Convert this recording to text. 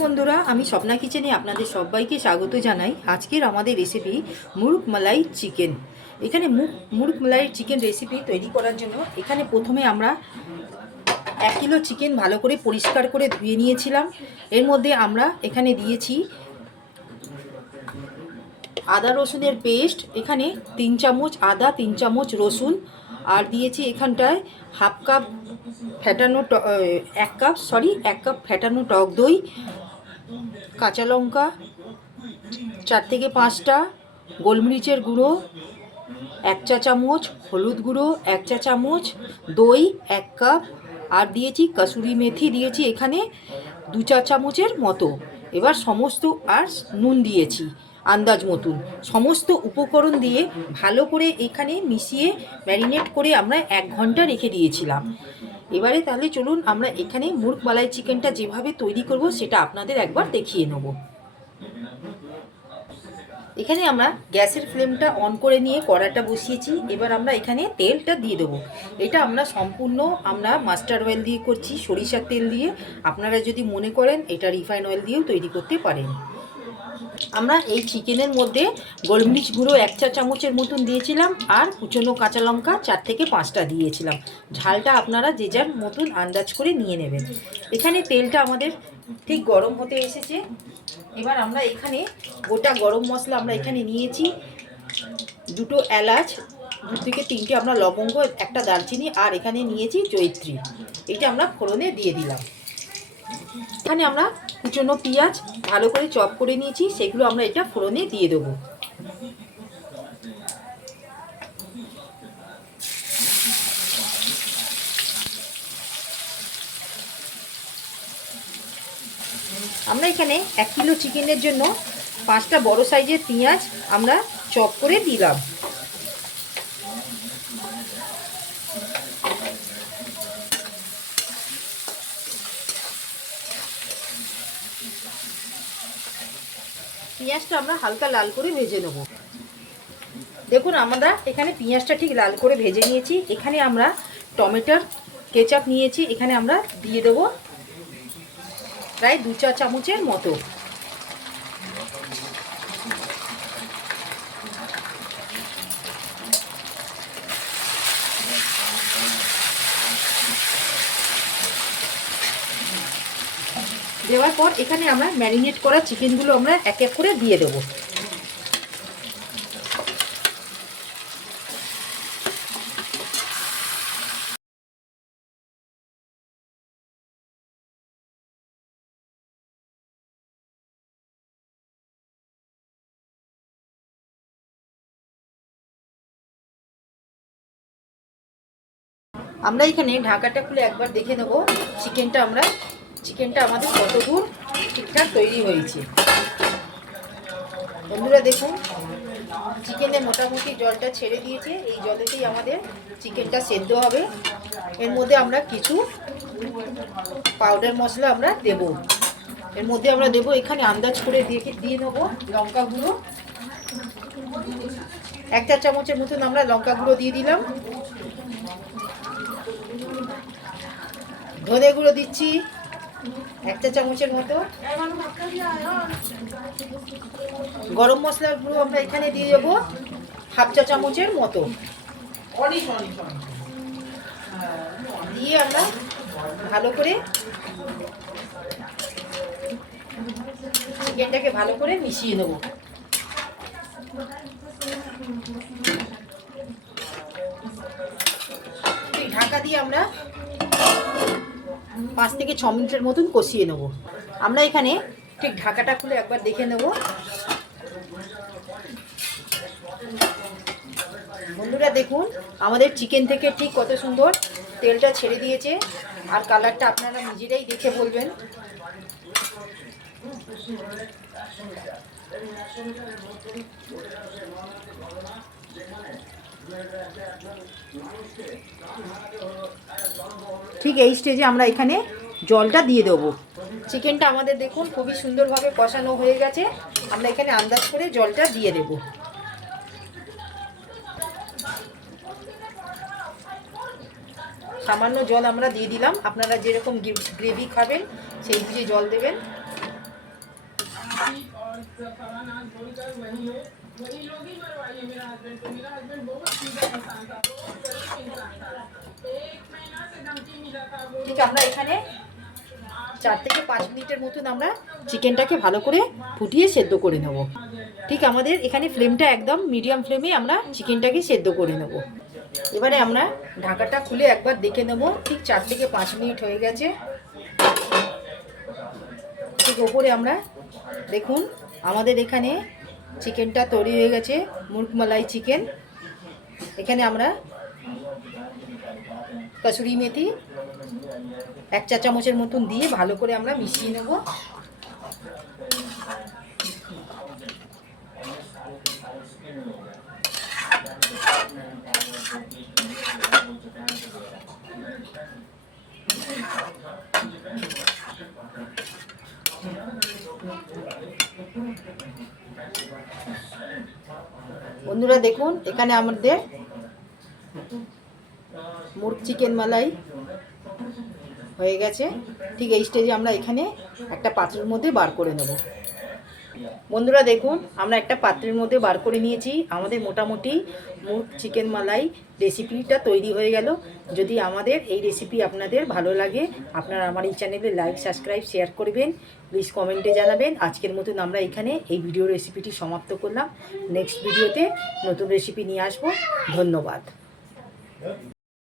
বন্ধুরা, আমি স্বপ্না কিচেনে আপনাদের সবাইকে স্বাগত জানাই। আজকের আমাদের রেসিপি মুরগ মালাই চিকেন। এখানে মুরগ মালাই চিকেন রেসিপি তৈরি করার জন্য এখানে প্রথমে আমরা 1 কিলো চিকেন ভালো করে পরিষ্কার করে ধুয়ে নিয়েছিলাম। এর মধ্যে আমরা এখানে দিয়েছি আদা রসুনের পেস্ট, এখানে 3 চামচ আদা, 3 চামচ রসুন, আর দিয়েছি এখানটায় হাফ কাপ ফ্যাটানো 1 কাপ ফ্যাটানো টক দই, কাঁচা লঙ্কা 4 থেকে 5টা, গোলমরিচের গুঁড়ো 1 চা চামচ, হলুদ গুঁড়ো 1 চা চামচ, দই 1 কাপ, আর দিয়েছি কসুরি মেথি দিয়েছি এখানে 2 চা চামচের মতো। এবার সমস্ত আর নুন দিয়েছি আন্দাজ মতন। সমস্ত উপকরণ দিয়ে ভালো করে এখানে মিশিয়ে ম্যারিনেট করে আমরা 1 ঘন্টা রেখে দিয়েছিলাম। এবারে তাহলে চলুন আমরা এখানে মুরগ মালাই চিকেনটা যেভাবে তৈরি করব সেটা আপনাদের একবার দেখিয়ে নেব। এখানে আমরা গ্যাসের ফ্লেমটা অন করে নিয়ে কড়াটা বসিয়েছি। এবার আমরা এখানে তেলটা দিয়ে দেবো। এটা আমরা সম্পূর্ণ মাস্টার্ড অয়েল দিয়ে করছি, সরিষার তেল দিয়ে। আপনারা যদি মনে করেন এটা রিফাইন অয়েল দিয়েও তৈরি করতে পারেন। আমরা এই চিকেনের মধ্যে গোলমরিচ গুঁড়ো 1 চা চামচের মতন দিয়েছিলাম, আর কুচনো কাঁচা লঙ্কা 4 থেকে 5টা দিয়েছিলাম। ঝালটা আপনারা যে যার মতন আন্দাজ করে নিয়ে নেবেন। এখানে তেলটা আমাদের ঠিক গরম হতে এসেছে। এবার আমরা এখানে গোটা গরম মশলা আমরা এখানে নিয়েছি, 2টো এলাচ, 2 থেকে 3টে আমরা লবঙ্গ, 1টা দারচিনি, আর এখানে নিয়েছি জয়িত্রী। এটা আমরা ফোড়নে দিয়ে দিলাম। এখানে আমরা কুচনো পেঁয়াজ ভালো করে চপ করে নিয়েছি, সেগুলো আমরা এটা ফোড়নে দিয়ে দেবো। আমরা এখানে 1 কিলো চিকেনের জন্য 5টা বড় সাইজের পেঁয়াজ আমরা চপ করে দিলাম। পেঁয়াজটা আমরা হালকা লাল করে ভেজে নেব। দেখুন, আমরা এখানে পেঁয়াজটা ঠিক লাল করে ভেজে নিয়েছি। এখানে আমরা টমেটোর কেচাপ নিয়েছি, এখানে আমরা দিয়ে দেবো প্রায় 2 চা চামচের মতো। দেওয়ার পর এখানে আমরা ম্যারিনেট করা চিকেনগুলো আমরা এক এক করে দিয়ে দেবো। আমরা এখানে ঢাকাটা খুলে একবার দেখে নেব চিকেনটা আমাদের কতদূর ঠিকঠাক তৈরি হয়েছে। বন্ধুরা দেখুন, চিকেনে মোটামুটি জলটা ছেড়ে দিয়েছে। এই জলেতেই আমাদের চিকেনটা সেদ্ধ হবে। এর মধ্যে আমরা কিছু পাউডার মশলা আমরা দেব। এর মধ্যে আমরা দেব এখানে আন্দাজ করে দিয়ে নেবো লঙ্কা গুঁড়ো 1 চা চামচের মতন আমরা লঙ্কা গুঁড়ো দিয়ে দিলাম। ধনে গুঁড়ো দিচ্ছি 1 চা চামচের মতো। গরম মশলার গুঁড়ো আমরা এখানে দিয়ে দেবো হাফ চা চামচের মতো। দিয়ে আমরা ভালো করে চিকেনটাকে ভালো করে মিশিয়ে নেব। ঢাকা দিয়ে আমরা 5 থেকে 6 মিনিটের মতন কষিয়ে নেব। আমরা এখানে ঠিক ঢাকাটা খুলে একবার দেখে নেব। বন্ধুরা দেখুন, আমাদের চিকেন থেকে ঠিক কত সুন্দর তেলটা ছেড়ে দিয়েছে, আর কালারটা আপনারা নিজেরাই দেখে বলবেন। ঠিক এই স্টেজে আমরা এখানে জলটা দিয়ে দেবো। চিকেনটা আমাদের দেখুন খুবই সুন্দরভাবে কষানো হয়ে গেছে। আমরা এখানে আন্দাজ করে জলটা দিয়ে দেব। সামান্য জল আমরা দিয়ে দিলাম। আপনারা যেরকম গ্রেভি খাবেন সেই বুঝে জল দেবেন। ঠিক আমরা এখানে 4 থেকে 5 মিনিটের মতন আমরা চিকেনটাকে ভালো করে ফুটিয়ে সেদ্ধ করে নেব। ঠিক আমাদের এখানে ফ্লেমটা একদম মিডিয়াম ফ্লেমে আমরা চিকেনটাকে সেদ্ধ করে নেব। এবারে আমরা ঢাকাটা খুলে একবার দেখে নেব। ঠিক 4 থেকে 5 মিনিট হয়ে গেছে। ঠিক ওপরে আমরা দেখুন আমাদের এখানে চিকেনটা তৈরি হয়ে গেছে, মুরগ মালাই চিকেন। এখানে আমরা কসুরি মেথি 1 চা চামচের মতন দিয়ে ভালো করে আমরা মিশিয়ে নেব। বন্ধুরা দেখুন এখানে আমাদের মুরগ চিকেন মালাই হয়ে গেছে। ঠিক এই স্টেজে আমরা এখানে একটা পাত্রের মধ্যে বার করে নেব। বন্ধুরা দেখুন আমরা একটা পাত্রের মধ্যে বার করে নিয়েছি। আমাদের মোটামুটি মুরগ চিকেন মালাই রেসিপিটা তৈরি হয়ে গেল। যদি আমাদের এই রেসিপি আপনাদের ভালো লাগে, আপনারা আমার এই চ্যানেলে লাইক, সাবস্ক্রাইব, শেয়ার করবেন। প্লিজ কমেন্টে জানাবেন। আজকের মতন আমরা এখানে এই ভিডিও রেসিপিটি সমাপ্ত করলাম। নেক্সট ভিডিওতে নতুন রেসিপি নিয়ে আসবো। ধন্যবাদ।